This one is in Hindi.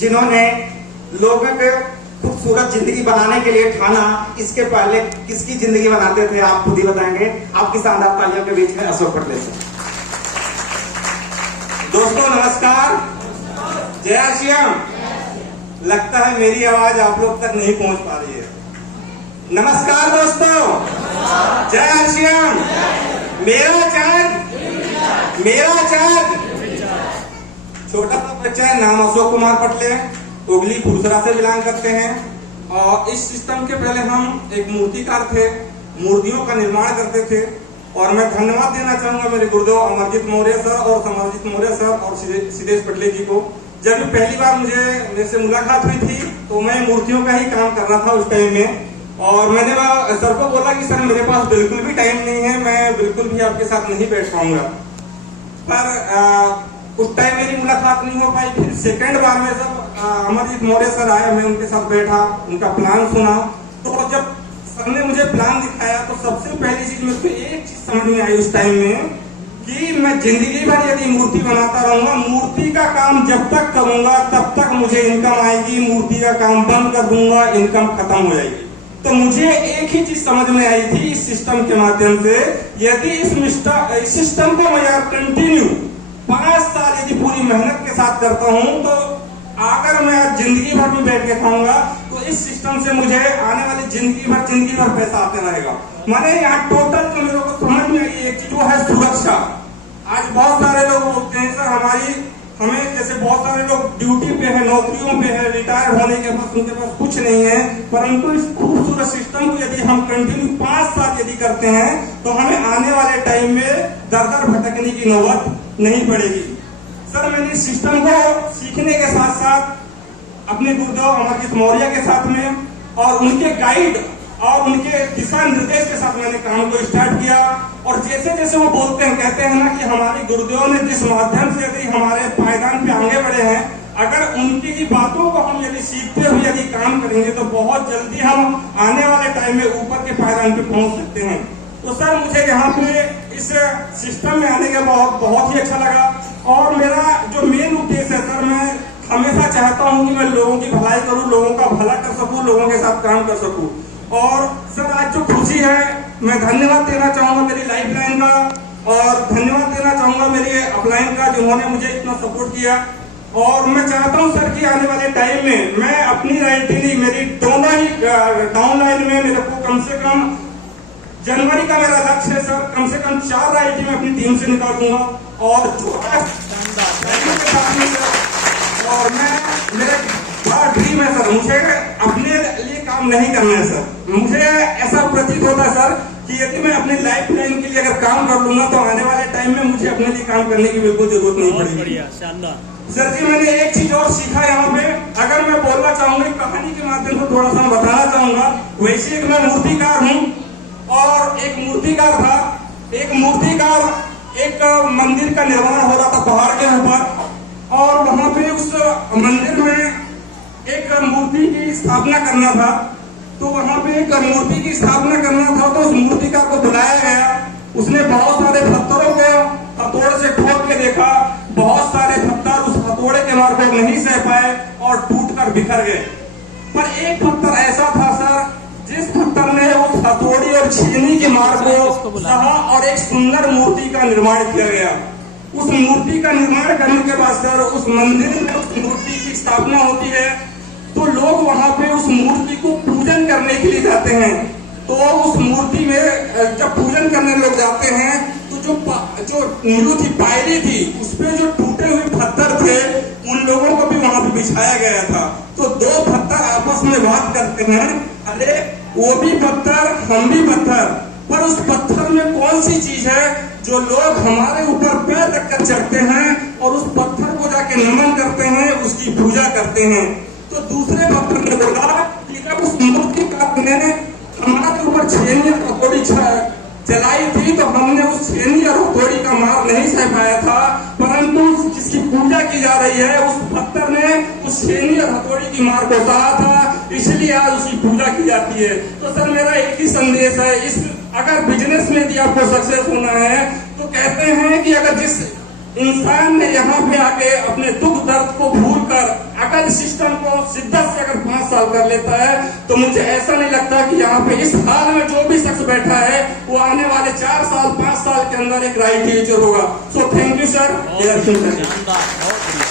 जिन्होंने लोगों के खूबसूरत जिंदगी बनाने के लिए ठाना। इसके पहले किसकी जिंदगी बनाते थे आप खुद ही बताएंगे। आपकी शानदार तालियों के बीच में अशोक पटले से। दोस्तों नमस्कार, जय श्री राम। लगता है मेरी आवाज आप लोग तक नहीं पहुंच पा रही है। नमस्कार दोस्तों, जय श्री राम। मेरा चाँद छोटा सा बच्चा है, नाम अशोक कुमार पटले, उगली फुरसरा से बिलोंग करते हैं। और इस सिस्टम के पहले हम एक मूर्तिकार थे, मूर्तियों का निर्माण करते थे। और मैं धन्यवाद देना चाहूंगा मेरे गुरुदेव अमरजीत मौर्य सर और समरजीत मौर्य सर और सिद्धेश पटले जी को। जब भी पहली बार मेरे से मुलाकात हुई थी तो मैं मूर्तियों का ही काम कर रहा था उस टाइम में। और मैंने सर को बोला कि सर मेरे पास बिल्कुल भी टाइम नहीं है, मैं बिल्कुल भी आपके साथ नहीं बैठ पाऊंगा। पर उस टाइम मेरी मुलाकात नहीं हो पाई। फिर सेकंड बार में जब अमरजीत मौर्य सर आए, मैं उनके साथ बैठा, उनका प्लान सुना। तो जब सर ने मुझे प्लान दिखाया तो सबसे पहली चीज मुझको एक चीज समझ में आई उस टाइम में कि मैं जिंदगी भर यदि मूर्ति बनाता रहूंगा, मूर्ति का काम जब तक करूंगा तब तक मुझे इनकम आएगी, मूर्ति का काम बंद कर दूंगा, इनकम खत्म हो जाएगी। तो मुझे एक ही चीज समझ में आई थी इस सिस्टम के माध्यम से, यदि इस सिस्टम को मैं कंटिन्यू 5 साल यदि पूरी मेहनत के साथ करता हूं तो अगर मैं जिंदगी भर भी बैठ के खाऊंगा तो इस सिस्टम से मुझे आने वाली जिंदगी भर पैसा आते रहेगा। माने यहाँ टोटल जो मेरे को समझ में आई एक चीज वो है सुरक्षा। आज बहुत सारे लोग बोलते हैं सर हमें जैसे बहुत सारे लोग ड्यूटी पे है, नौकरियों पे है, रिटायर होने के बाद उनके पास कुछ नहीं है, परंतु इस खूबसूरत सिस्टम को यदि हम कंटिन्यू 5 साल यदि करते हैं तो हमें आने वाले टाइम में दर भटकने की नौबत नहीं पड़ेगी। सर मैंने इस सिस्टम को सीखने के साथ साथ अपने गुरुदेव अमरजीत मौर्य के साथ में और उनके गाइड और उनके दिशा निर्देश के साथ मैंने काम को स्टार्ट किया। और जैसे जैसे वो बोलते हैं, कहते हैं ना कि हमारे गुरुदेव ने जिस माध्यम से यदि हमारे पायदान पे आगे बढ़े हैं, अगर उनकी ही बातों को हम यदि सीखते हुए यदि काम करेंगे तो बहुत जल्दी हम आने वाले टाइम में ऊपर के पायदान पे पहुंच सकते हैं। तो सर मुझे यहाँ पे इस सिस्टम में आने के बहुत ही अच्छा लगा। और मेरा जो मेन उद्देश्य है सर, मैं हमेशा चाहता हूँ कि मैं लोगों की भलाई करूँ, लोगों का भला कर सकूँ, लोगों के साथ काम कर सकूँ। और सर आज जो खुशी है, मैं धन्यवाद देना चाहूंगा मेरी लाइफलाइन का और धन्यवाद देना चाहूंगा मेरे अपलाइन का जिन्होंने मुझे इतना सपोर्ट किया। और मैं चाहता हूं सर कि आने वाले टाइम में मैं अपनी राइटिंग मेरी दोनों ही डाउनलाइन में मेरे को कम से कम जनवरी का मेरा लक्ष्य है सर, कम से कम 4 राइटिंग में अपनी टीम से निकालूंगा। और जो है और मैं मेरे बड़ा ड्रीम है सर, मुझे अपने लिए काम नहीं करना है सर। मुझे ऐसा प्रतीत होता है सर कि यदि मैं अपने लाइफ लाइन के लिए अगर काम कर लूंगा तो आने वाले टाइम में मुझे अपने लिए काम करने की बिल्कुल जरूरत नहीं पड़ेगी। सर जी मैंने एक चीज और सीखा यहाँ पे, अगर मैं बोलना चाहूंगा कहानी के माध्यम से थोड़ा सा बताना चाहूंगा। वैसे एक मैं मूर्तिकार हूँ और एक मूर्तिकार था। एक मंदिर का निर्माण हो रहा था पहाड़ के ऊपर और वहां पे उस मंदिर में एक मूर्ति की स्थापना करना था। तो वहां पे एक मूर्ति की स्थापना करना था तो उस मूर्तिकार को बुलाया गया। उसने बहुत सारे पत्थरों को हथौड़े से ठोक के देखा, बहुत सारे पत्थर उस हथौड़े के मार को नहीं सह पाए और टूट कर बिखर गए। पर एक पत्थर ऐसा था सर जिस पत्थर ने उस हथौड़ी और छीनी की मार को सहा और एक सुंदर मूर्ति का निर्माण किया गया। उस मूर्ति का निर्माण करने के बाद सर उस मंदिर में उस मूर्ति की स्थापना होती है तो लोग वहां पे उस मूर्ति को पूजन करने के लिए जाते हैं। तो उस मूर्ति में जब पूजन करने लोग जाते हैं तो जो नींव थी, पायरी थी, उसपे जो टूटे हुए पत्थर थे उन लोगों को भी वहां पे बिछाया गया था। तो 2 पत्थर आपस में बात करते हैं, अरे वो भी पत्थर हम भी पत्थर, पर उस पत्थर में कौन सी चीज है जो लोग हमारे ऊपर पैर रखकर चढ़ते हैं और उस पत्थर को जाके नमन करते हैं, उसकी पूजा करते हैं। तो दूसरे पत्थर ने बोला कि जब उस मूर्तिकार ने हमारे ऊपर छेनी और हथौड़ी चलाई थी तो हमने उस छेनी और हथौड़ी का मार नहीं सह पाया था, परंतु जिसकी पूजा की जा रही है उस पत्थर ने उस छेनी और हथौड़ी की मार को सहा था, इसलिए आज उसकी पूजा की जाती है। तो सर मेरा एक ही संदेश है, इस अगर बिजनेस में यदि आपको सक्सेस होना है तो कहते हैं कि अगर जिस इंसान ने यहाँ पे आके अपने दुख दर्द को भूल कर अगर साल कर लेता है, तो मुझे ऐसा नहीं लगता कि यहाँ पे इस हाल में जो भी शख्स बैठा है वो आने वाले 4 साल 5 साल के अंदर एक राइट टीचर होगा। So thank you sir. शानदार, बहुत बढ़िया।